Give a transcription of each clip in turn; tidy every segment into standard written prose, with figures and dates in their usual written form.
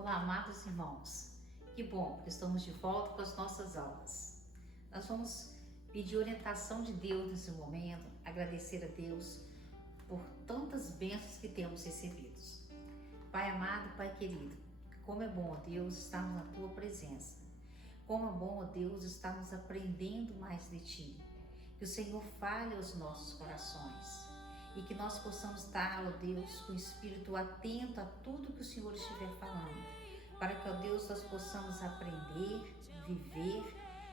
Olá, amados irmãos. Que bom que estamos de volta com as nossas aulas. Nós vamos pedir orientação de Deus nesse momento, agradecer a Deus por tantas bênçãos que temos recebidos. Pai amado, Pai querido, como é bom, ó Deus, estarmos na Tua presença. Como é bom, ó Deus, estarmos aprendendo mais de Ti. Que o Senhor fale aos nossos corações e que nós possamos estar, ó Deus, com o espírito atento a tudo que o Senhor estiver falando, para que, ó Deus, nós possamos aprender, viver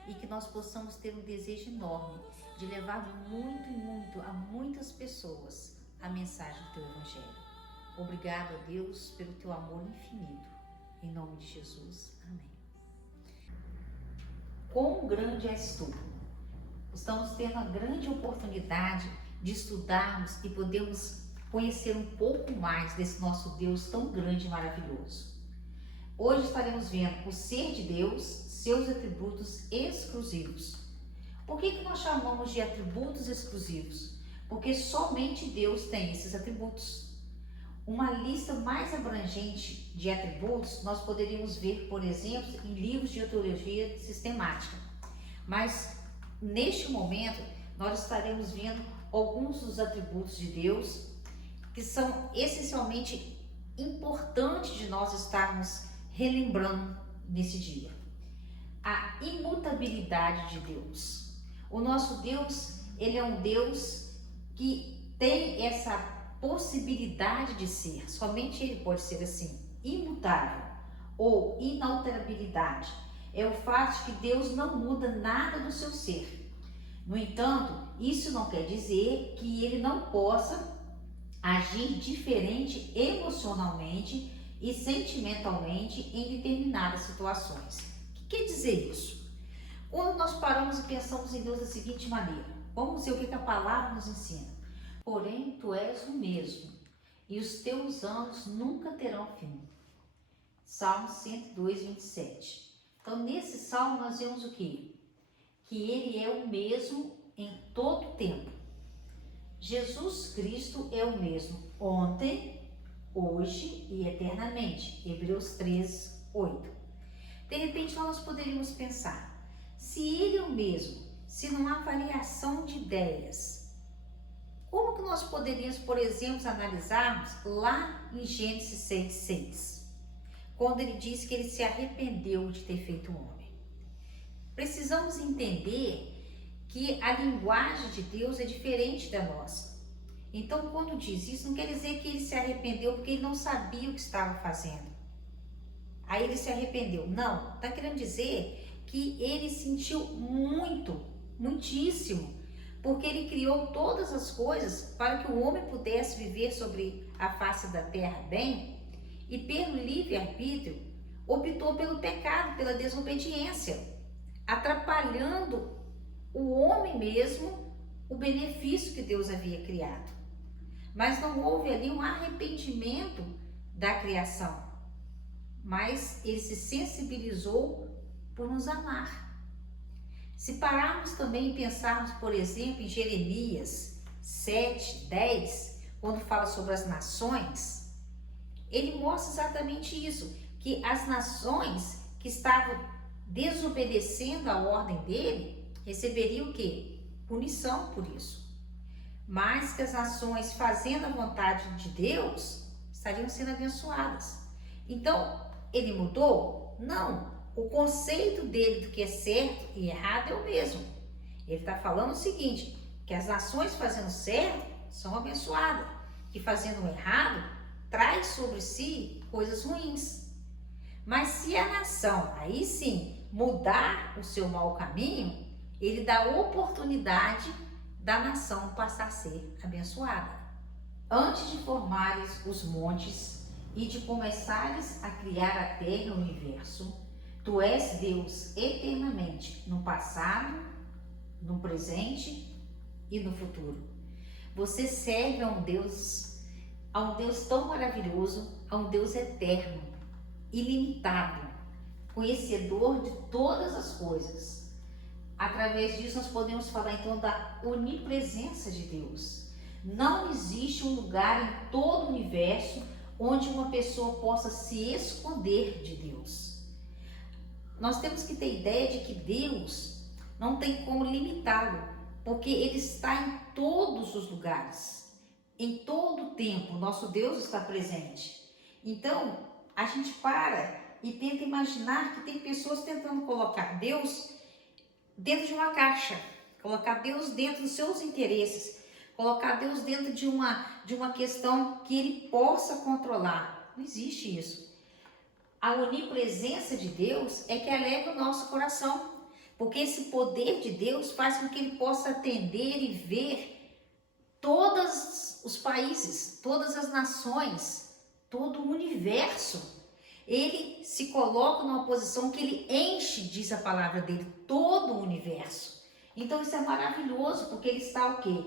e que nós possamos ter um desejo enorme de levar muito e muito a muitas pessoas a mensagem do Teu Evangelho. Obrigado, ó Deus, pelo Teu amor infinito. Em nome de Jesus. Amém. Quão grande és Tu! Estamos tendo a grande oportunidade de estudarmos e podermos conhecer um pouco mais desse nosso Deus tão grande e maravilhoso. Hoje estaremos vendo o ser de Deus, seus atributos exclusivos. Por que nós chamamos de atributos exclusivos? Porque somente Deus tem esses atributos. Uma lista mais abrangente de atributos nós poderíamos ver, por exemplo, em livros de teologia sistemática. Mas neste momento nós estaremos vendo alguns dos atributos de Deus que são essencialmente importantes de nós estarmos relembrando nesse dia. A imutabilidade de Deus. O nosso Deus, ele é um Deus que tem essa possibilidade de ser, somente ele pode ser assim, imutável ou inalterabilidade. É o fato de que Deus não muda nada do seu ser. No entanto, isso não quer dizer que ele não possa agir diferente emocionalmente e sentimentalmente em determinadas situações. O que quer dizer isso? Quando nós paramos e pensamos em Deus da seguinte maneira, vamos ver o que a palavra nos ensina. Porém, tu és o mesmo, e os teus anos nunca terão fim. Salmo 102, 27. Então, nesse salmo nós vemos o quê? Que ele é o mesmo em todo tempo. Jesus Cristo é o mesmo ontem, hoje e eternamente. Hebreus 13, 8. De repente nós poderíamos pensar, se ele é o mesmo, se não há variação de ideias, como que nós poderíamos, por exemplo, analisarmos lá em Gênesis 6, 6, quando ele diz que ele se arrependeu de ter feito o homem? Precisamos entender que a linguagem de Deus é diferente da nossa. Então, quando diz isso, não quer dizer que ele se arrependeu porque ele não sabia o que estava fazendo. Aí ele se arrependeu. Não, está querendo dizer que ele sentiu muitíssimo, porque ele criou todas as coisas para que o homem pudesse viver sobre a face da terra bem, e pelo livre-arbítrio optou pelo pecado, pela desobediência, atrapalhando o homem mesmo, o benefício que Deus havia criado. Mas não houve ali um arrependimento da criação, mas ele se sensibilizou por nos amar. Se pararmos também e pensarmos, por exemplo, em Jeremias 7, 10, quando fala sobre as nações, ele mostra exatamente isso, que as nações que estavam desobedecendo a ordem dele, receberiam o quê? Punição por isso. Mas que as nações, fazendo a vontade de Deus, estariam sendo abençoadas. Então, ele mudou? Não. O conceito dele do que é certo e errado é o mesmo. Ele está falando o seguinte, que as nações fazendo certo são abençoadas, que fazendo o errado traz sobre si coisas ruins. Mas se a nação, aí sim, mudar o seu mau caminho, ele dá oportunidade da nação passar a ser abençoada. Antes de formares os montes e de começares a criar a terra e o universo, tu és Deus eternamente, no passado, no presente e no futuro. Você serve a um Deus tão maravilhoso, a um Deus eterno, ilimitado, conhecedor de todas as coisas. Através disso nós podemos falar então da onipresença de Deus. Não existe um lugar em todo o universo onde uma pessoa possa se esconder de Deus. Nós temos que ter ideia de que Deus não tem como limitá-lo, porque Ele está em todos os lugares, em todo o tempo. Nosso Deus está presente. Então, a gente para e tenta imaginar que tem pessoas tentando colocar Deus dentro de uma caixa, colocar Deus dentro dos seus interesses, colocar Deus dentro de uma questão que Ele possa controlar. Não existe isso. A onipresença de Deus é que alegra o nosso coração, porque esse poder de Deus faz com que Ele possa atender e ver todos os países, todas as nações, todo o universo. Ele se coloca numa posição que Ele enche, diz a palavra dele, todo o universo. Então isso é maravilhoso, porque Ele está o quê?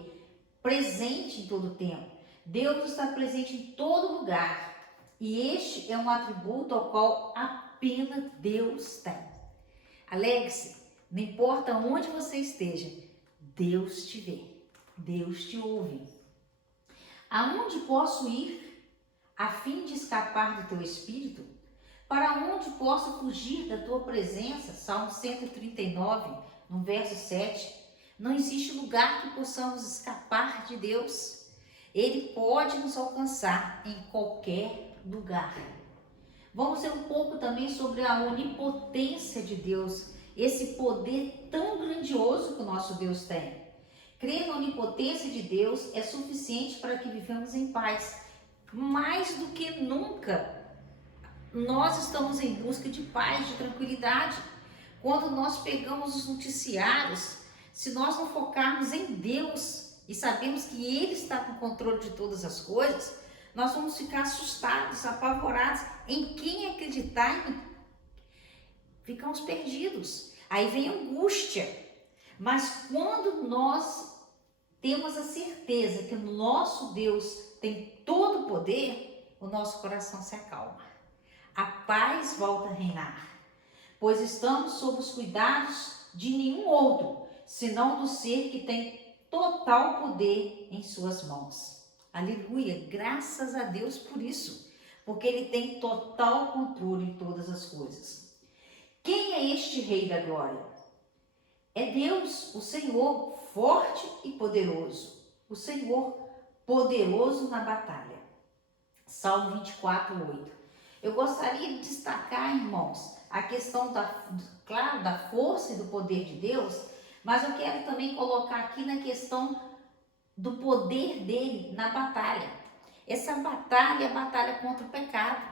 Presente em todo o tempo. Deus está presente em todo lugar. E este é um atributo ao qual apenas Deus tem. Alegre-se, não importa onde você esteja, Deus te vê, Deus te ouve. Aonde posso ir a fim de escapar do teu espírito? Para onde posso fugir da tua presença? Salmo 139, no verso 7. Não existe lugar que possamos escapar de Deus. Ele pode nos alcançar em qualquer lugar. Vamos ver um pouco também sobre a onipotência de Deus, esse poder tão grandioso que o nosso Deus tem. Crer na onipotência de Deus é suficiente para que vivamos em paz. Mais do que nunca, nós estamos em busca de paz, de tranquilidade. Quando nós pegamos os noticiários, se nós não focarmos em Deus e sabemos que Ele está com controle de todas as coisas, nós vamos ficar assustados, apavorados. Em quem acreditar, ficamos perdidos. Aí vem a angústia. Mas quando nós temos a certeza que o nosso Deus tem todo o poder, o nosso coração se acalma. A paz volta a reinar, pois estamos sob os cuidados de nenhum outro, senão do ser que tem total poder em suas mãos. Aleluia, graças a Deus por isso, porque Ele tem total controle em todas as coisas. Quem é este Rei da Glória? É Deus, o Senhor, forte e poderoso, o Senhor poderoso na batalha. Salmo 24, 8. Eu gostaria de destacar, irmãos, a questão da força e do poder de Deus, mas eu quero também colocar aqui na questão do poder dele na batalha. Essa batalha é a batalha contra o pecado,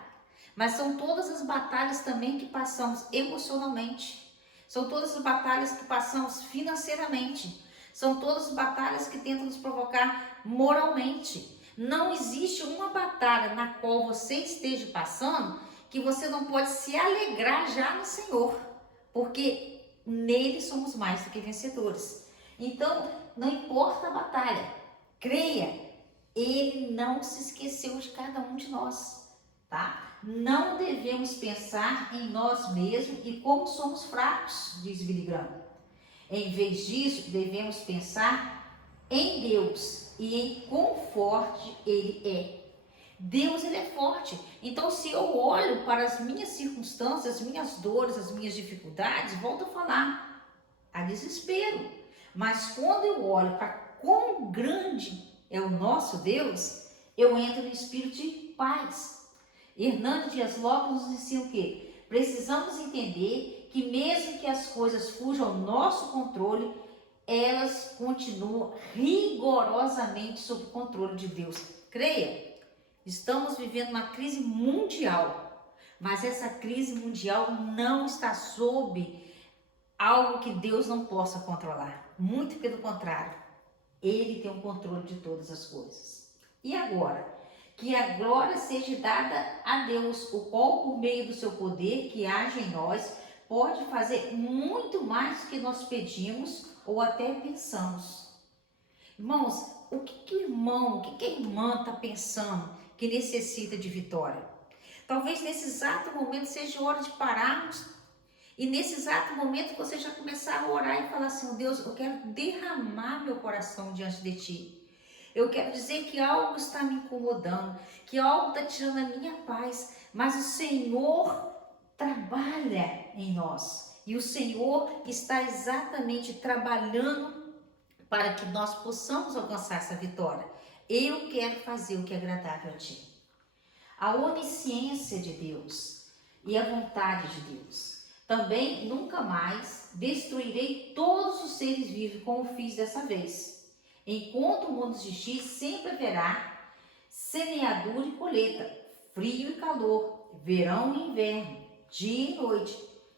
mas são todas as batalhas também que passamos emocionalmente, são todas as batalhas que passamos financeiramente, são todas as batalhas que tentam nos provocar moralmente. Não existe uma batalha na qual você esteja passando que você não pode se alegrar já no Senhor, porque nele somos mais do que vencedores. Então, não importa a batalha, creia, Ele não se esqueceu de cada um de nós, tá? Não devemos pensar em nós mesmos e como somos fracos, diz Billy Graham. Em vez disso, devemos pensar em Deus e em quão forte Ele é. Deus, Ele é forte. Então, se eu olho para as minhas circunstâncias, as minhas dores, as minhas dificuldades, volto a falar, há desespero. Mas quando eu olho para quão grande é o nosso Deus, eu entro no espírito de paz. Hernando Dias Lopes nos ensina o quê? Precisamos entender que mesmo que as coisas fujam ao nosso controle, elas continuam rigorosamente sob o controle de Deus. Creia, estamos vivendo uma crise mundial, mas essa crise mundial não está sob algo que Deus não possa controlar. Muito pelo contrário, Ele tem o controle de todas as coisas. E agora? Que a glória seja dada a Deus, o qual, por meio do seu poder que age em nós, pode fazer muito mais do que nós pedimos ou até pensamos. Irmãos, o que o irmão, o que a irmã está pensando que necessita de vitória? Talvez nesse exato momento seja hora de pararmos e nesse exato momento você já começar a orar e falar assim: oh Deus, eu quero derramar meu coração diante de Ti. Eu quero dizer que algo está me incomodando, que algo está tirando a minha paz, mas o Senhor trabalha em nós. E o Senhor está exatamente trabalhando para que nós possamos alcançar essa vitória. Eu quero fazer o que é agradável a Ti. A onisciência de Deus e a vontade de Deus. Também nunca mais destruirei todos os seres vivos como fiz dessa vez. Enquanto o mundo existir, sempre haverá semeadura e colheita, frio e calor, verão e inverno, dia e noite.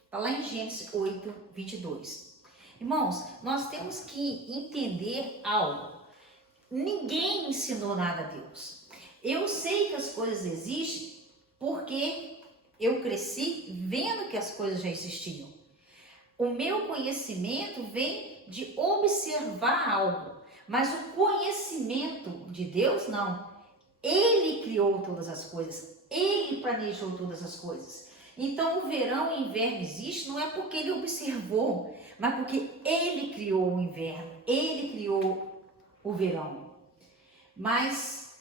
Está lá em Gênesis 8, 22. Irmãos, nós temos que entender algo. Ninguém ensinou nada a Deus. Eu sei que as coisas existem porque eu cresci vendo que as coisas já existiam. O meu conhecimento vem de observar algo, mas o conhecimento de Deus não. Ele criou todas as coisas, Ele planejou todas as coisas. Então o verão e o inverno existem não é porque Ele observou, mas porque Ele criou o inverno, Ele criou o verão. Mas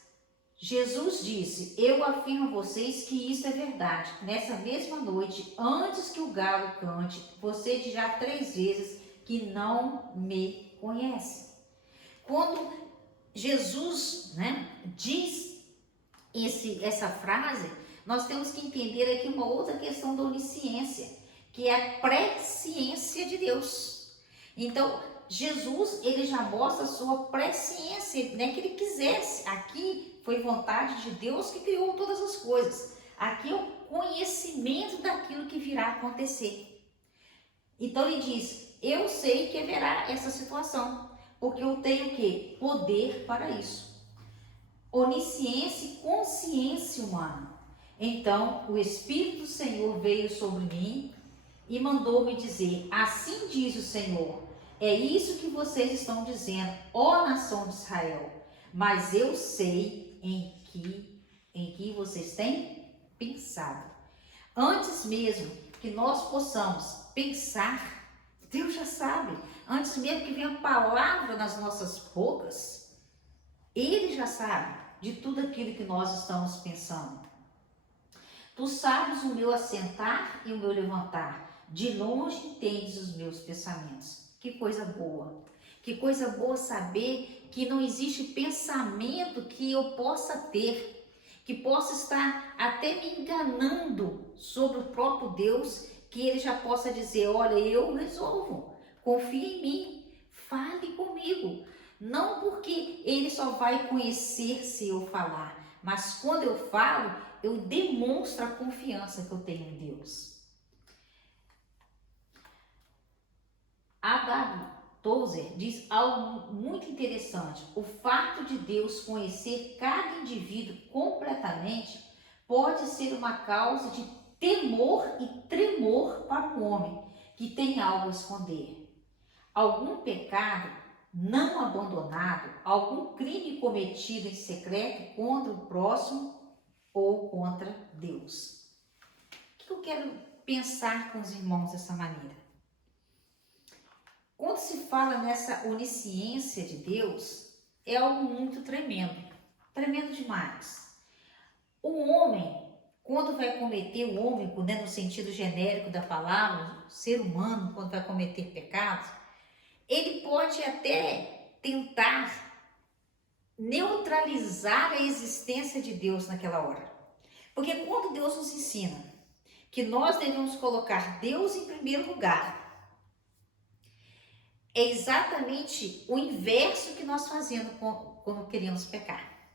Jesus disse, eu afirmo a vocês que isso é verdade. Nessa mesma noite, antes que o galo cante, você dirá 3 vezes que não me conhece. Quando Jesus, diz essa frase, nós temos que entender aqui uma outra questão da onisciência, que é a presciência de Deus. Então, Jesus, ele já mostra a sua presciência, não é que ele quisesse. Aqui foi vontade de Deus que criou todas as coisas. Aqui é o conhecimento daquilo que virá a acontecer. Então ele diz, eu sei que haverá essa situação, porque eu tenho o quê? Poder para isso. Onisciência e consciência humana. Então o Espírito do Senhor veio sobre mim e mandou-me dizer, assim diz o Senhor, é isso que vocês estão dizendo, ó nação de Israel, mas eu sei em que vocês têm pensado. Antes mesmo que nós possamos pensar, Deus já sabe. Antes mesmo que venha a palavra nas nossas bocas, Ele já sabe de tudo aquilo que nós estamos pensando. Tu sabes o meu assentar e o meu levantar, de longe entendes os meus pensamentos. Que coisa boa! Que coisa boa saber que não existe pensamento que eu possa ter, que possa estar até me enganando sobre o próprio Deus, que Ele já possa dizer, olha, eu resolvo, confia em mim, fale comigo. Não porque Ele só vai conhecer se eu falar, mas quando eu falo, eu demonstro a confiança que eu tenho em Deus. A.W. Tozer diz algo muito interessante. O fato de Deus conhecer cada indivíduo completamente pode ser uma causa de temor e tremor para o homem que tem algo a esconder. Algum pecado não abandonado, algum crime cometido em secreto contra o próximo ou contra Deus. O que eu quero pensar com os irmãos dessa maneira? Quando se fala nessa onisciência de Deus, é algo muito tremendo, tremendo demais. O homem, quando vai cometer o homem, no sentido genérico da palavra, o ser humano, quando vai cometer pecados, ele pode até tentar neutralizar a existência de Deus naquela hora. Porque quando Deus nos ensina que nós devemos colocar Deus em primeiro lugar, é exatamente o inverso que nós fazemos quando queremos pecar.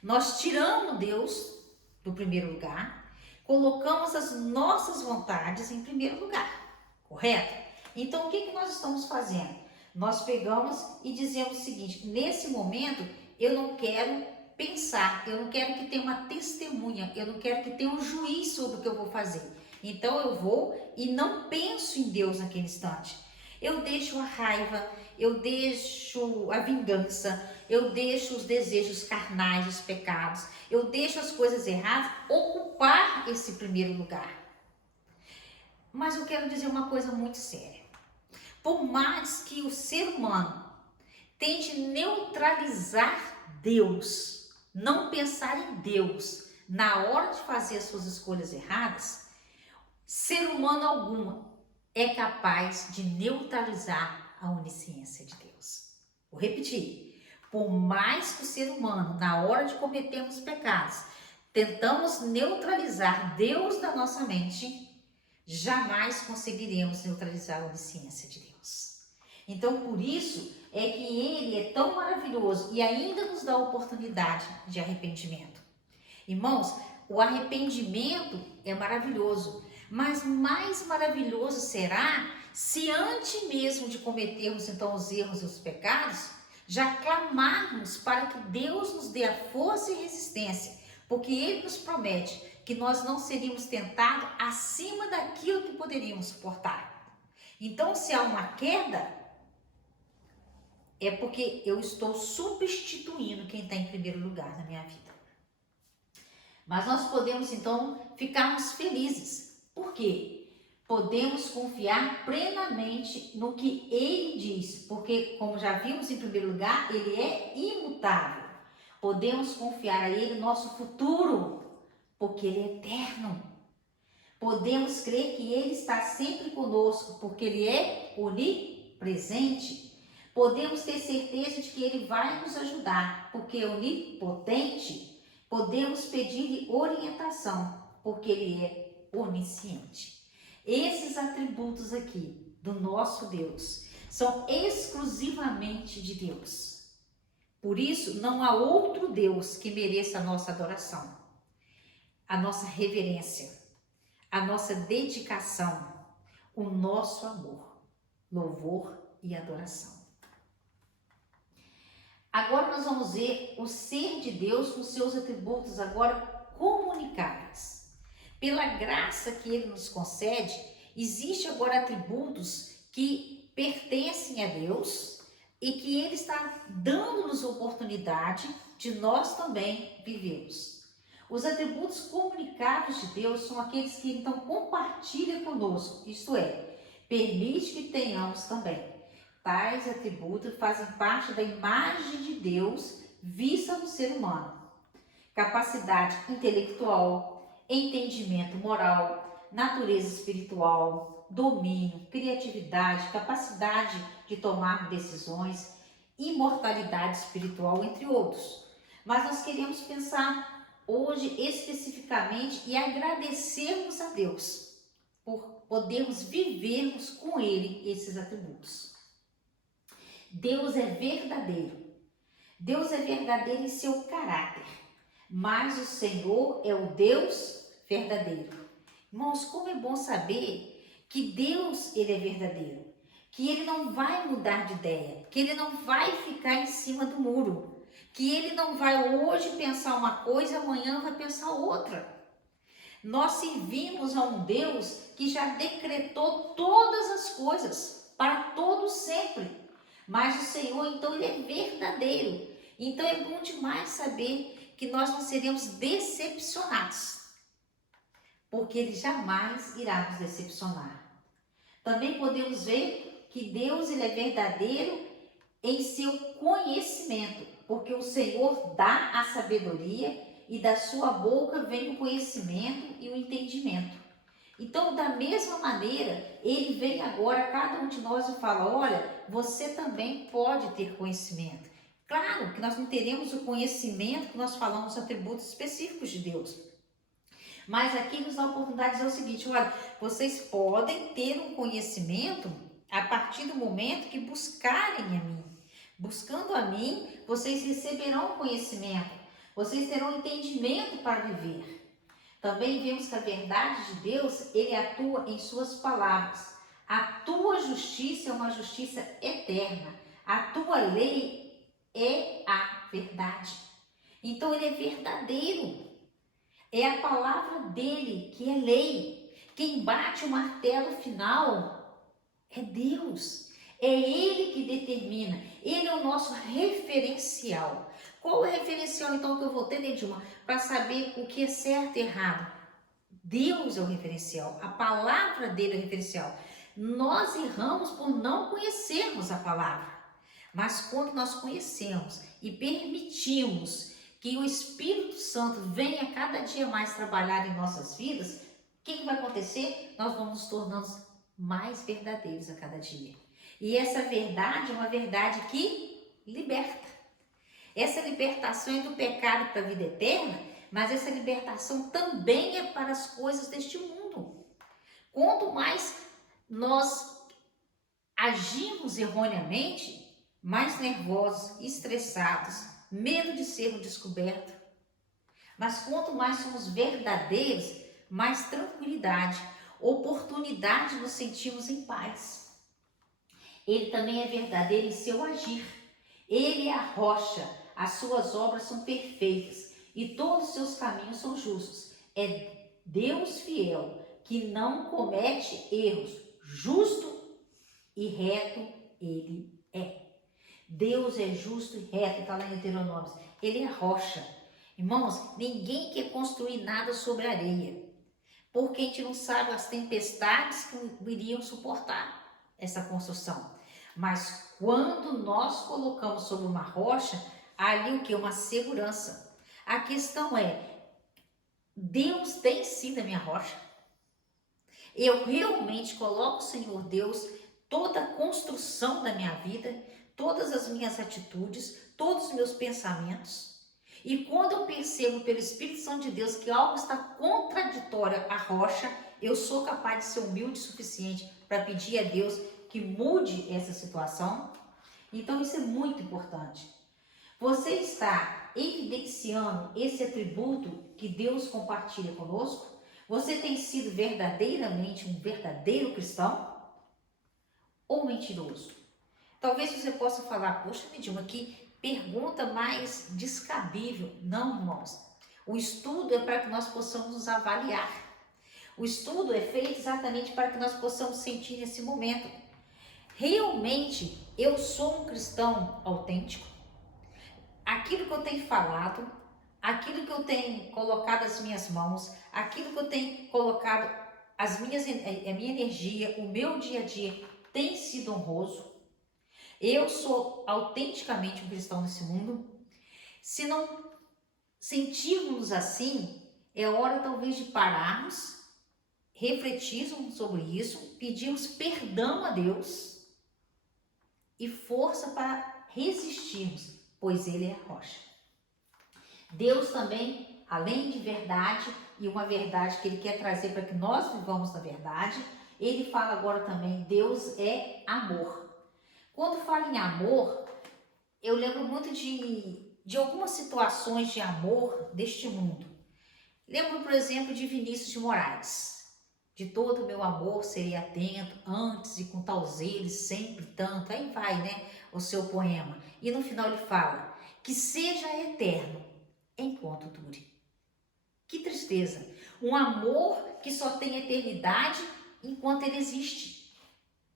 Nós tiramos Deus do primeiro lugar, colocamos as nossas vontades em primeiro lugar, correto? Então o que nós estamos fazendo? Nós pegamos e dizemos o seguinte, nesse momento eu não quero pensar, eu não quero que tenha uma testemunha, eu não quero que tenha um juiz sobre o que eu vou fazer. Então eu vou e não penso em Deus naquele instante. Eu deixo a raiva, eu deixo a vingança, eu deixo os desejos carnais, os pecados, eu deixo as coisas erradas ocupar esse primeiro lugar. Mas eu quero dizer uma coisa muito séria. Por mais que o ser humano tente neutralizar Deus, não pensar em Deus na hora de fazer as suas escolhas erradas, ser humano algum é capaz de neutralizar a onisciência de Deus. Vou repetir. Por mais que o ser humano, na hora de cometermos pecados, tentamos neutralizar Deus da nossa mente, jamais conseguiremos neutralizar a onisciência de Deus. Então, por isso é que Ele é tão maravilhoso e ainda nos dá a oportunidade de arrependimento. Irmãos, o arrependimento é maravilhoso, mas mais maravilhoso será se antes mesmo de cometermos então os erros e os pecados, já clamarmos para que Deus nos dê a força e resistência, porque Ele nos promete que nós não seríamos tentados acima daquilo que poderíamos suportar. Então, se há uma queda, é porque eu estou substituindo quem está em primeiro lugar na minha vida. Mas nós podemos então ficarmos felizes. Por quê? Podemos confiar plenamente no que Ele diz, porque, como já vimos em primeiro lugar, Ele é imutável. Podemos confiar a Ele nosso futuro, porque Ele é eterno. Podemos crer que Ele está sempre conosco, porque Ele é onipresente. Podemos ter certeza de que Ele vai nos ajudar, porque é onipotente. Podemos pedir-lhe orientação, porque Ele é onisciente. Esses atributos aqui do nosso Deus são exclusivamente de Deus. Por isso, não há outro Deus que mereça a nossa adoração, a nossa reverência, a nossa dedicação, o nosso amor, louvor e adoração. Agora nós vamos ver o ser de Deus com seus atributos agora comunicáveis. Pela graça que Ele nos concede, existem agora atributos que pertencem a Deus e que Ele está dando-nos oportunidade de nós também vivermos. Os atributos comunicáveis de Deus são aqueles que então compartilha conosco, isto é, permite que tenhamos também. Tais atributos fazem parte da imagem de Deus vista no ser humano. Capacidade intelectual, entendimento moral, natureza espiritual, domínio, criatividade, capacidade de tomar decisões, imortalidade espiritual, entre outros. Mas nós queremos pensar hoje especificamente e agradecermos a Deus por podermos vivermos com Ele esses atributos. Deus é verdadeiro. Deus é verdadeiro em seu caráter, mas o Senhor é o Deus verdadeiro. Irmãos, como é bom saber que Deus, Ele é verdadeiro, que Ele não vai mudar de ideia, que Ele não vai ficar em cima do muro, que Ele não vai hoje pensar uma coisa e amanhã vai pensar outra. Nós servimos a um Deus que já decretou todas as coisas para todos sempre. Mas o Senhor, então, Ele é verdadeiro. Então é bom demais saber que nós não seremos decepcionados, porque Ele jamais irá nos decepcionar. Também podemos ver que Deus, Ele é verdadeiro em seu conhecimento, porque o Senhor dá a sabedoria e da sua boca vem o conhecimento e o entendimento. Então, da mesma maneira, Ele vem agora a cada um de nós e fala, olha, você também pode ter conhecimento. Claro que nós não teremos o conhecimento que nós falamos, os atributos específicos de Deus. Mas aqui nos dá a oportunidade de dizer o seguinte, olha, vocês podem ter um conhecimento a partir do momento que buscarem a mim. Buscando a mim, vocês receberão conhecimento, vocês terão entendimento para viver. Também vemos que a verdade de Deus, Ele atua em suas palavras. A tua justiça é uma justiça eterna. A tua lei é a verdade. Então Ele é verdadeiro. É a palavra dEle que é lei. Quem bate o martelo final é Deus. É Ele que determina. Ele é o nosso referencial. Qual é o referencial, então, que eu vou ter, Nedilma, para saber o que é certo e errado? Deus é o referencial, a palavra dele é o referencial. Nós erramos por não conhecermos a palavra. Mas quando nós conhecemos e permitimos que o Espírito Santo venha cada dia mais trabalhar em nossas vidas, o que vai acontecer? Nós vamos nos tornando mais verdadeiros a cada dia. E essa verdade é uma verdade que liberta. Essa libertação é do pecado para a vida eterna, mas essa libertação também é para as coisas deste mundo. Quanto mais nós agimos erroneamente, mais nervosos, estressados, medo de sermos descobertos. Mas quanto mais somos verdadeiros, mais tranquilidade, oportunidade nos sentimos em paz. Ele também é verdadeiro em seu agir. Ele é a rocha, as suas obras são perfeitas e todos os seus caminhos são justos. É Deus fiel, que não comete erros, justo e reto ele é. Deus é justo e reto, está lá em Deuteronômio. Ele é rocha. Irmãos, ninguém quer construir nada sobre areia, porque a gente não sabe as tempestades que iriam suportar essa construção. Mas quando nós colocamos sobre uma rocha, ali o que? Uma segurança. A questão é, Deus tem sido a minha rocha? Eu realmente coloco, Senhor Deus, toda a construção da minha vida, todas as minhas atitudes, todos os meus pensamentos. E quando eu percebo pelo Espírito Santo de Deus que algo está contraditório à rocha, eu sou capaz de ser humilde o suficiente para pedir a Deus que mude essa situação. Então isso é muito importante. Você está evidenciando esse atributo que Deus compartilha conosco? Você tem sido verdadeiramente um verdadeiro cristão ou mentiroso? Talvez você possa falar, poxa, Midilma, que pergunta mais descabível. Não, irmãos. O estudo é para que nós possamos nos avaliar. O estudo é feito exatamente para que nós possamos sentir nesse momento. Realmente, eu sou um cristão autêntico? Aquilo que eu tenho falado, aquilo que eu tenho colocado as minhas mãos, aquilo que eu tenho colocado a minha energia, o meu dia a dia tem sido honroso? Eu sou autenticamente um cristão nesse mundo? Se não sentirmos assim, é hora talvez de pararmos, refletirmos sobre isso, pedirmos perdão a Deus e força para resistirmos, pois Ele é a rocha. Deus também, além de verdade, e uma verdade que Ele quer trazer para que nós vivamos na verdade, Ele fala agora também, Deus é amor. Quando falo em amor, eu lembro muito de algumas situações de amor deste mundo. Lembro, por exemplo, de Vinícius de Moraes. De todo o meu amor serei atento, antes e com tal zelo, sempre tanto. Aí vai, né, o seu poema. E no final ele fala, que seja eterno, enquanto dure. Que tristeza. Um amor que só tem eternidade enquanto ele existe.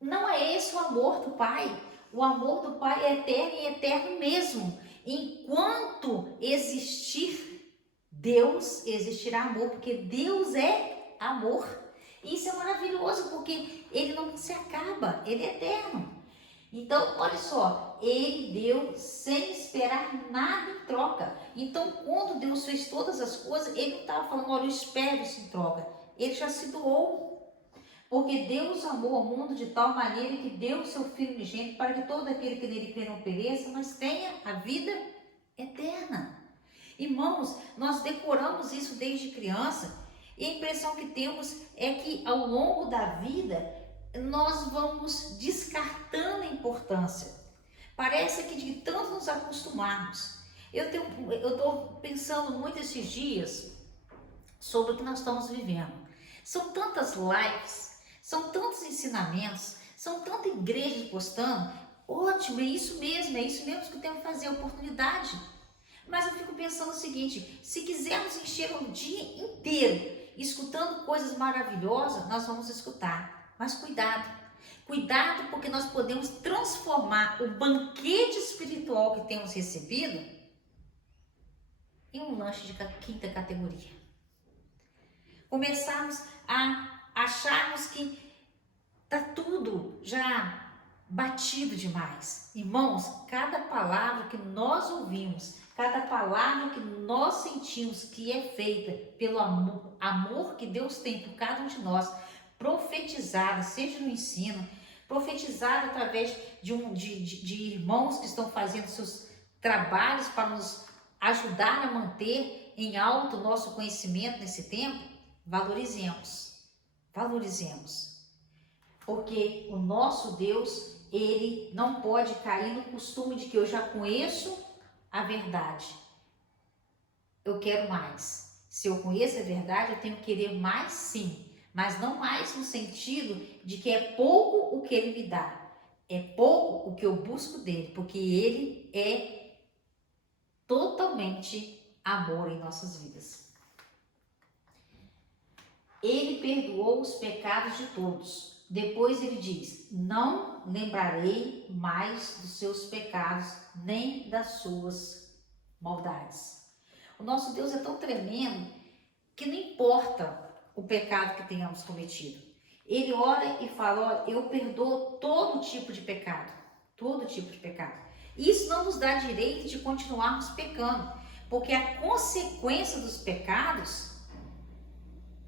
Não é esse o amor do Pai. O amor do Pai é eterno e eterno mesmo. Enquanto existir Deus, existirá amor, porque Deus é amor. Isso é maravilhoso, porque Ele não se acaba, Ele é eterno. Então, olha só, Ele deu sem esperar nada em troca. Então, quando Deus fez todas as coisas, Ele não estava falando, olha, eu espero isso em troca. Ele já se doou. Porque Deus amou o mundo de tal maneira que deu o seu Filho unigênito para que todo aquele que nele crê não pereça, mas tenha a vida eterna. Irmãos, nós decoramos isso desde criança e a impressão que temos é que ao longo da vida nós vamos descartando a importância. Parece que de tanto nos acostumarmos. Eu estou pensando muito esses dias sobre o que nós estamos vivendo. São tantas lives, são tantos ensinamentos, são tantas igrejas postando. Ótimo, é isso mesmo que eu tenho que fazer, oportunidade. Mas eu fico pensando o seguinte, se quisermos encher um dia inteiro escutando coisas maravilhosas, nós vamos escutar. Mas cuidado porque nós podemos transformar o banquete espiritual que temos recebido em um lanche de quinta categoria. Começarmos a acharmos que está tudo já batido demais. Irmãos, cada palavra que nós ouvimos, cada palavra que nós sentimos que é feita pelo amor que Deus tem por cada um de nós, profetizada, seja no ensino, profetizada através de irmãos que estão fazendo seus trabalhos para nos ajudar a manter em alto o nosso conhecimento nesse tempo, valorizemos, valorizemos. Porque o nosso Deus, ele não pode cair no costume de que eu já conheço a verdade. Eu quero mais. Se eu conheço a verdade, eu tenho que querer mais sim. Mas não mais no sentido de que é pouco o que ele me dá. É pouco o que eu busco dele. Porque ele é totalmente amor em nossas vidas. Ele perdoou os pecados de todos. Depois ele diz, não lembrarei mais dos seus pecados, nem das suas maldades. O nosso Deus é tão tremendo que não importa o pecado que tenhamos cometido. Ele ora e fala, olha, eu perdoo todo tipo de pecado, todo tipo de pecado. Isso não nos dá direito de continuarmos pecando, porque a consequência dos pecados,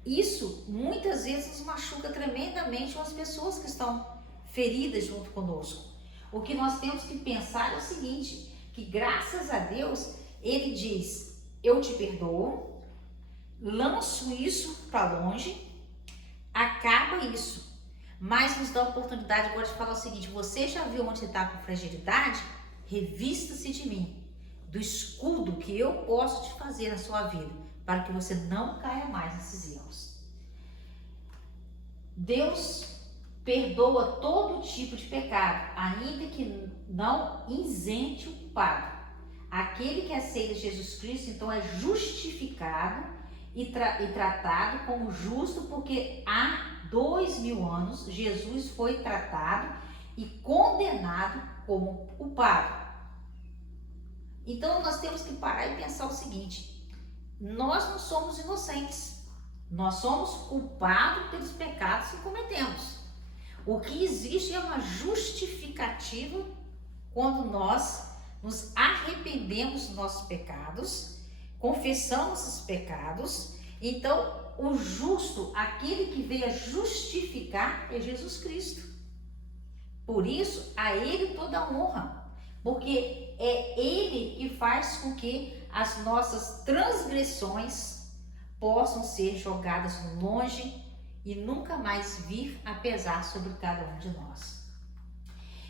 isso muitas vezes nos machuca tremendamente as pessoas que estão feridas junto conosco. O que nós temos que pensar é o seguinte, que graças a Deus, ele diz, eu te perdoo, lanço isso para longe, acaba isso. Mas nos dá a oportunidade agora de falar o seguinte, você já viu onde você está com fragilidade? Revista-se de mim, do escudo que eu posso te fazer na sua vida, para que você não caia mais nesses erros. Deus perdoa todo tipo de pecado, ainda que não isente o culpado. Aquele que aceita Jesus Cristo, então, é justificado e tratado como justo, porque há 2000 anos Jesus foi tratado e condenado como culpado. Então, nós temos que parar e pensar o seguinte, nós não somos inocentes, nós somos culpados pelos pecados que cometemos. O que existe é uma justificativa quando nós nos arrependemos dos nossos pecados, confessamos os pecados. Então, o justo, aquele que veio a justificar, é Jesus Cristo. Por isso, a Ele toda a honra, porque é Ele que faz com que as nossas transgressões possam ser jogadas longe e nunca mais vir a pesar sobre cada um de nós.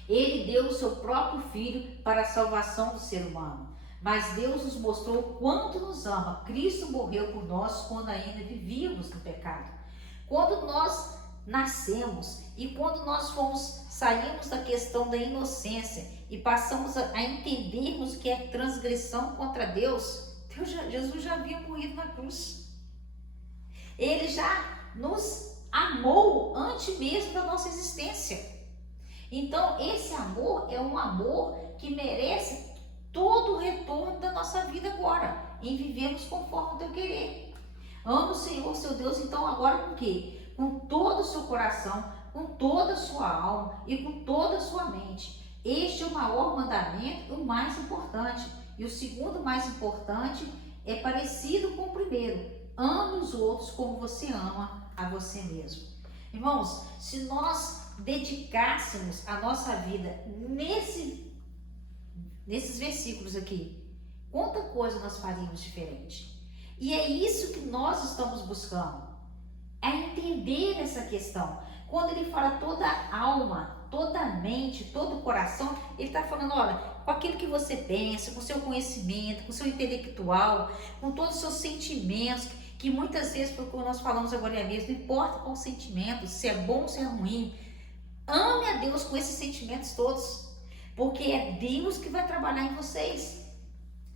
Ele deu o seu próprio Filho para a salvação do ser humano, mas Deus nos mostrou o quanto nos ama. Cristo morreu por nós quando ainda vivíamos no pecado. Quando nós nascemos e quando nós saímos da questão da inocência e passamos a entendermos o que é transgressão contra Deus, Jesus já havia morrido na cruz. Ele já nos amou antes mesmo da nossa existência. Então, esse amor é um amor que merece todo o retorno da nossa vida agora, em vivermos conforme o teu querer. Ama o Senhor, seu Deus, então agora com o quê? Com todo o seu coração, com toda a sua alma e com toda a sua mente. Este é o maior mandamento e o mais importante. E o segundo mais importante é parecido com o primeiro. Ame os outros como você ama a você mesmo. Irmãos, se nós dedicássemos a nossa vida nesses versículos aqui, quanta coisa nós faríamos diferente. E é isso que nós estamos buscando, é entender essa questão. Quando ele fala toda a alma, toda a mente, todo o coração, ele está falando, olha, com aquilo que você pensa, com o seu conhecimento, com o seu intelectual, com todos os seus sentimentos, que muitas vezes, porque nós falamos agora mesmo, não importa qual sentimento, se é bom ou se é ruim, ame a Deus com esses sentimentos todos, porque é Deus que vai trabalhar em vocês.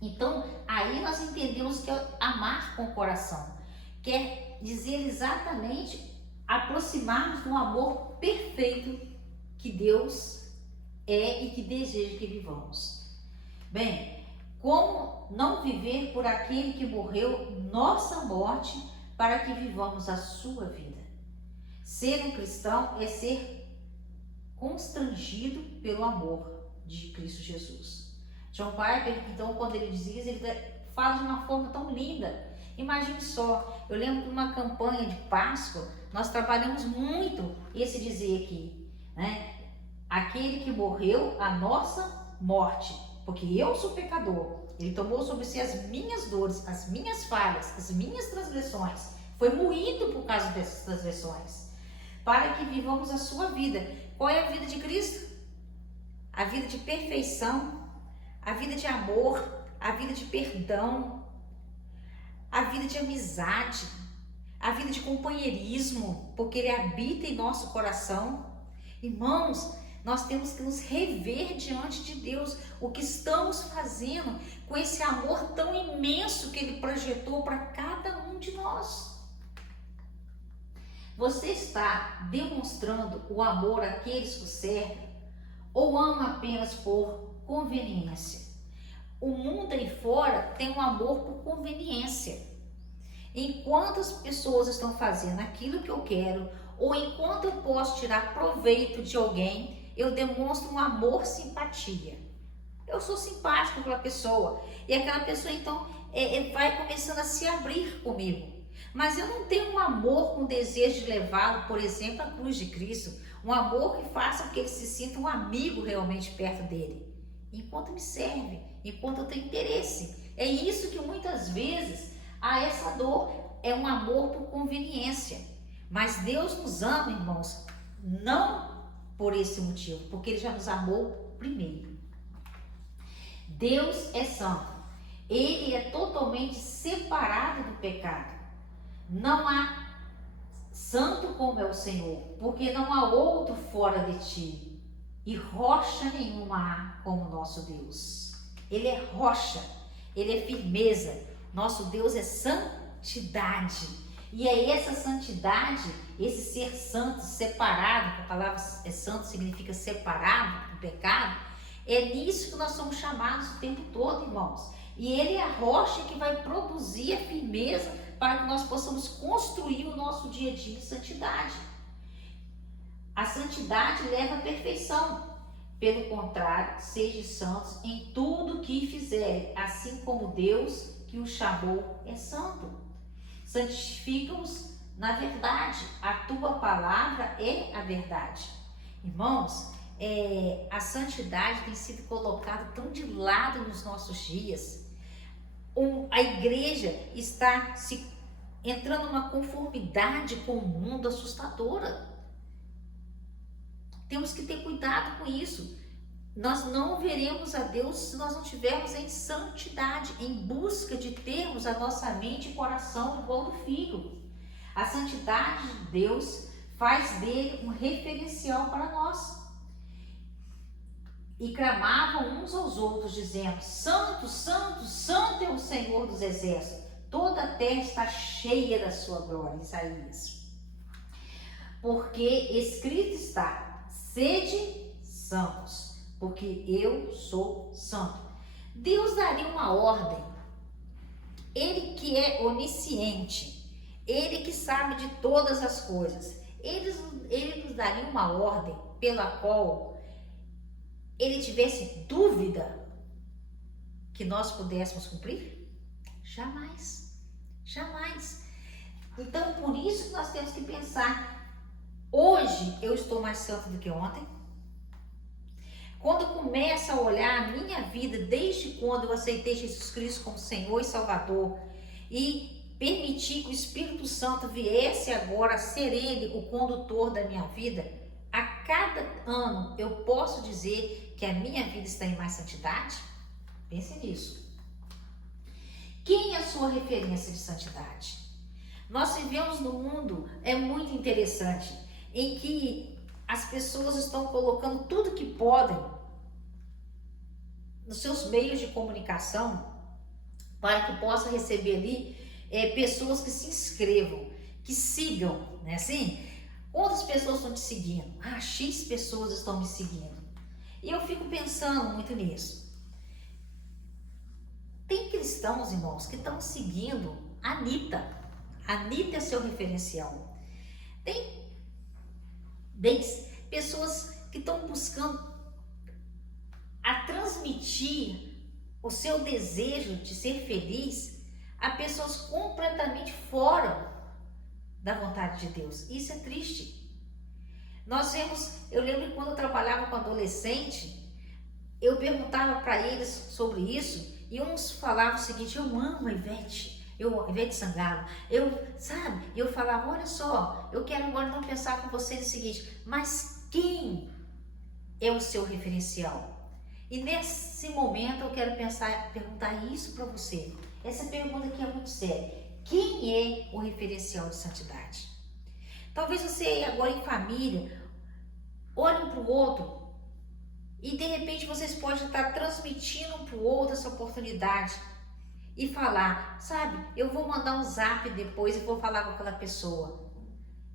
Então, aí nós entendemos que é amar com o coração, quer dizer exatamente aproximarmos de um amor perfeito que Deus é e que deseja que vivamos. Bem, como não viver por aquele que morreu nossa morte para que vivamos a sua vida? Ser um cristão é ser constrangido pelo amor de Cristo Jesus. John Piper, então, quando ele diz isso, ele fala de uma forma tão linda. Imagine só, eu lembro de uma campanha de Páscoa, nós trabalhamos muito esse dizer aqui, né? Aquele que morreu a nossa morte, porque eu sou pecador, ele tomou sobre si as minhas dores, as minhas falhas, as minhas transgressões, foi moído por causa dessas transgressões, para que vivamos a sua vida. Qual é a vida de Cristo? A vida de perfeição, a vida de amor, a vida de perdão, a vida de amizade, a vida de companheirismo, porque Ele habita em nosso coração. Irmãos, nós temos que nos rever diante de Deus, o que estamos fazendo com esse amor tão imenso que Ele projetou para cada um de nós. Você está demonstrando o amor àqueles que o servem ou ama apenas por conveniência? O mundo aí fora tem um amor por conveniência. Enquanto as pessoas estão fazendo aquilo que eu quero, ou enquanto eu posso tirar proveito de alguém, eu demonstro um amor, simpatia. Eu sou simpático pela pessoa, e aquela pessoa então vai começando a se abrir comigo. Mas eu não tenho um amor com desejo de levá-lo, por exemplo, à cruz de Cristo. Um amor que faça com que ele se sinta um amigo realmente perto dele. Enquanto me serve, enquanto eu tenho interesse. É isso que muitas vezes há essa dor. É um amor por conveniência. Mas Deus nos ama, irmãos, não por esse motivo, porque Ele já nos amou primeiro. Deus é santo. Ele é totalmente separado do pecado. Não há santo como é o Senhor, porque não há outro fora de ti, e rocha nenhuma há como nosso Deus. Ele é rocha, Ele é firmeza, nosso Deus é santidade, e é essa santidade, esse ser santo, separado, a palavra é santo significa separado do pecado, é nisso que nós somos chamados o tempo todo, irmãos, e Ele é a rocha que vai produzir a firmeza para que nós possamos construir o nosso dia a dia de santidade. A santidade leva à perfeição. Pelo contrário, sejam santos em tudo que fizerem, assim como Deus que os chamou é santo. Santifica-os na verdade. A tua palavra é a verdade. Irmãos, a santidade tem sido colocada tão de lado nos nossos dias. A igreja está entrando numa conformidade com o mundo assustadora. Temos que ter cuidado com isso. Nós não veremos a Deus se nós não estivermos em santidade, em busca de termos a nossa mente e coração igual do Filho. A santidade de Deus faz dele um referencial para nós. E clamavam uns aos outros, dizendo: Santo, Santo, Santo é o Senhor dos Exércitos. Toda a terra está cheia da sua glória. Isaías. Porque escrito está: sede santos, porque eu sou santo. Deus daria uma ordem. Ele que é onisciente, Ele que sabe de todas as coisas, Ele nos daria uma ordem pela qual Ele tivesse dúvida que nós pudéssemos cumprir? Jamais, jamais. Então, por isso que nós temos que pensar, hoje eu estou mais santo do que ontem? Quando eu começo a olhar a minha vida, desde quando eu aceitei Jesus Cristo como Senhor e Salvador, e permiti que o Espírito Santo viesse agora a ser Ele o condutor da minha vida, a cada ano eu posso dizer que a minha vida está em mais santidade? Pense nisso. Quem é a sua referência de santidade? Nós vivemos num mundo, é muito interessante, em que as pessoas estão colocando tudo que podem nos seus meios de comunicação para que possa receber ali pessoas que se inscrevam, que sigam, né? Assim, quantas pessoas estão te seguindo? X pessoas estão me seguindo. E eu fico pensando muito nisso. Tem cristãos, irmãos, que estão seguindo a Anitta. A Anitta é seu referencial. Tem pessoas que estão buscando a transmitir o seu desejo de ser feliz a pessoas completamente fora da vontade de Deus. Isso é triste. Eu lembro que quando eu trabalhava com adolescente, eu perguntava para eles sobre isso e uns falavam o seguinte: eu amo a Ivete Sangalo. Eu falava: olha só, eu quero agora não pensar com vocês o seguinte, mas quem é o seu referencial? E nesse momento eu quero perguntar isso para você. Essa pergunta aqui é muito séria. Quem é o referencial de santidade? Talvez você agora em família olhe um para o outro e de repente vocês podem estar transmitindo um para o outro essa oportunidade e falar, sabe, eu vou mandar um zap depois e vou falar com aquela pessoa.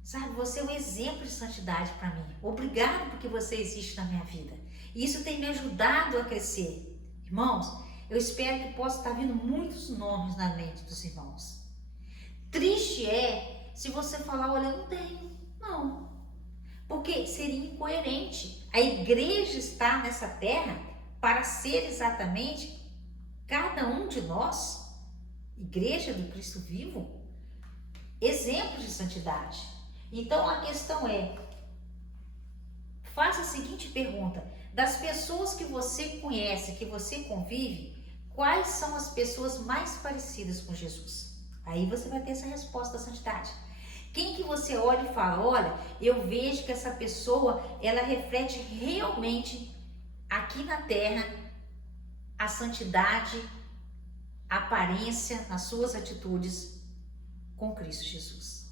Sabe, você é um exemplo de santidade para mim. Obrigado porque você existe na minha vida. E isso tem me ajudado a crescer. Irmãos, eu espero que possa estar vindo muitos nomes na mente dos irmãos. Triste é se você falar, olha, eu não tenho. Não. Porque seria incoerente. A igreja está nessa terra para ser exatamente cada um de nós, igreja do Cristo vivo, exemplos de santidade. Então a questão é, faça a seguinte pergunta: das pessoas que você conhece, que você convive, quais são as pessoas mais parecidas com Jesus? Aí você vai ter essa resposta da santidade. Quem que você olha e fala, olha, eu vejo que essa pessoa, ela reflete realmente aqui na terra a santidade, a aparência nas suas atitudes com Cristo Jesus.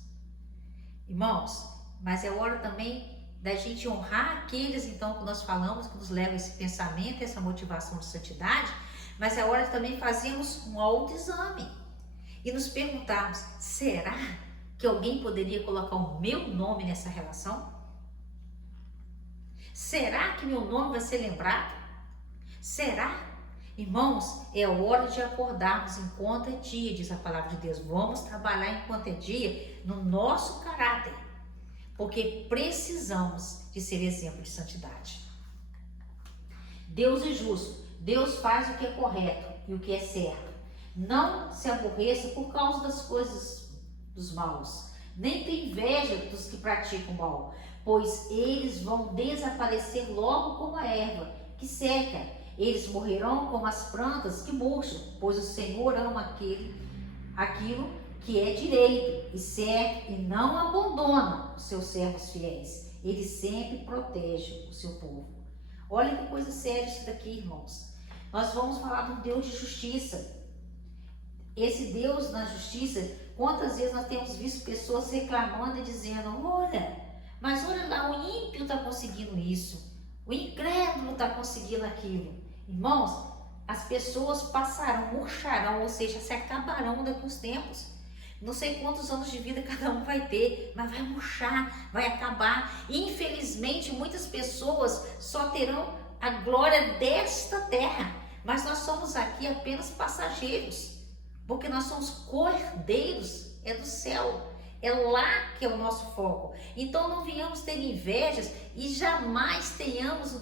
Irmãos, mas é hora também da gente honrar aqueles então que nós falamos, que nos levam esse pensamento, essa motivação de santidade, mas é hora de também fazermos um autoexame e nos perguntarmos, será que alguém poderia colocar o meu nome nessa relação? Será que meu nome vai ser lembrado? Será? Irmãos, é hora de acordarmos enquanto é dia, diz a palavra de Deus. Vamos trabalhar enquanto é dia no nosso caráter, porque precisamos de ser exemplo de santidade. Deus é justo, Deus faz o que é correto e o que é certo. Não se aborreça por causa das coisas dos maus, nem tem inveja dos que praticam mal, pois eles vão desaparecer logo como a erva que seca. Eles morrerão como as plantas que murcham, pois o Senhor ama aquilo que é direito e certo e não abandona os seus servos fiéis. Ele sempre protege o seu povo. Olha que coisa séria isso daqui, irmãos. Nós vamos falar de um Deus de justiça. Esse Deus na justiça, quantas vezes nós temos visto pessoas reclamando e dizendo, mas olha lá, o ímpio está conseguindo isso, o incrédulo está conseguindo aquilo. Irmãos, as pessoas passarão, murcharão, ou seja, se acabarão daqui uns tempos. Não sei quantos anos de vida cada um vai ter, mas vai murchar, vai acabar. Infelizmente, muitas pessoas só terão a glória desta terra, mas nós somos aqui apenas passageiros, porque nós somos cordeiros, é do céu, é lá que é o nosso foco. Então não venhamos ter invejas e jamais tenhamos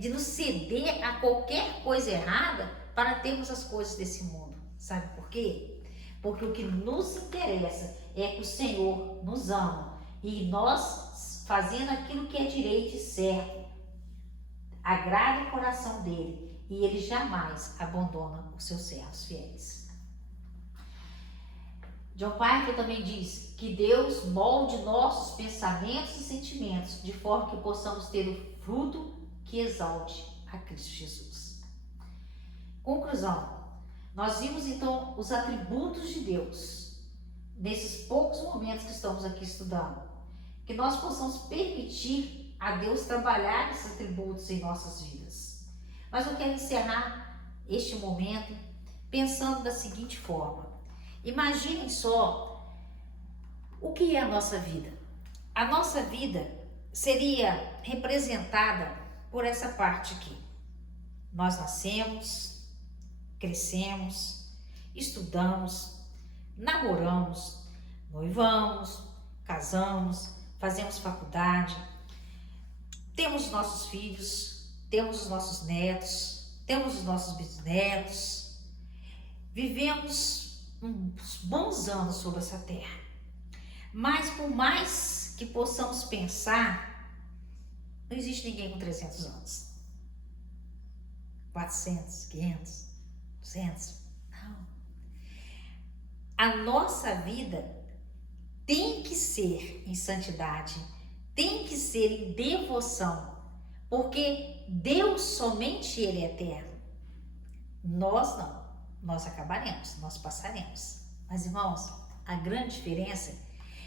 de nos ceder a qualquer coisa errada para termos as coisas desse mundo. Sabe por quê? Porque o que nos interessa é que o Senhor nos ama e nós, fazendo aquilo que é direito e certo, agrada o coração dele e ele jamais abandona os seus servos fiéis. John Piper também diz que Deus molde nossos pensamentos e sentimentos de forma que possamos ter o fruto que exalte a Cristo Jesus. Conclusão. Nós vimos então os atributos de Deus nesses poucos momentos que estamos aqui estudando. Que nós possamos permitir a Deus trabalhar esses atributos em nossas vidas. Mas eu quero encerrar este momento pensando da seguinte forma. Imaginem só o que é a nossa vida. A nossa vida seria representada por essa parte aqui. Nós nascemos, crescemos, estudamos, namoramos, noivamos, casamos, fazemos faculdade, temos nossos filhos, temos os nossos netos, temos os nossos bisnetos, vivemos uns bons anos sobre essa terra. Mas por mais que possamos pensar, não existe ninguém com 300 anos. 400, 500, 200, não. A nossa vida tem que ser em santidade, tem que ser em devoção, porque Deus somente Ele é eterno. Nós não, nós acabaremos, nós passaremos. Mas irmãos, a grande diferença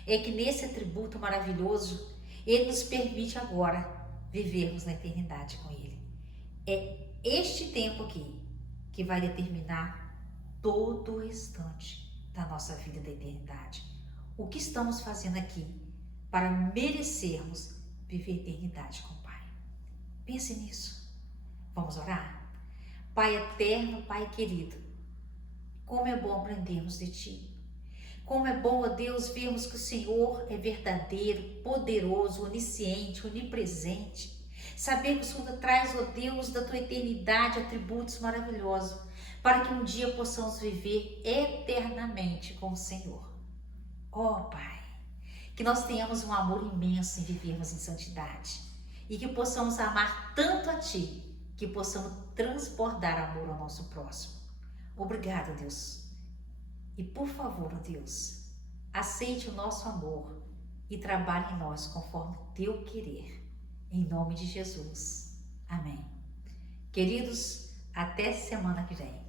é que nesse atributo maravilhoso, Ele nos permite agora vivermos na eternidade com Ele. É este tempo aqui que vai determinar todo o restante da nossa vida da eternidade. O que estamos fazendo aqui para merecermos viver a eternidade com o Pai? Pense nisso. Vamos orar? Pai eterno, Pai querido, como é bom aprendermos de Ti. Como é bom, ó Deus, vermos que o Senhor é verdadeiro, poderoso, onisciente, onipresente. Saber que o Senhor traz, ó Deus, da Tua eternidade atributos maravilhosos, para que um dia possamos viver eternamente com o Senhor. Ó Pai, que nós tenhamos um amor imenso em vivermos em santidade e que possamos amar tanto a Ti, que possamos transbordar amor ao nosso próximo. Obrigado, Deus. E por favor, ó Deus, aceite o nosso amor e trabalhe em nós conforme o Teu querer. Em nome de Jesus. Amém. Queridos, até semana que vem.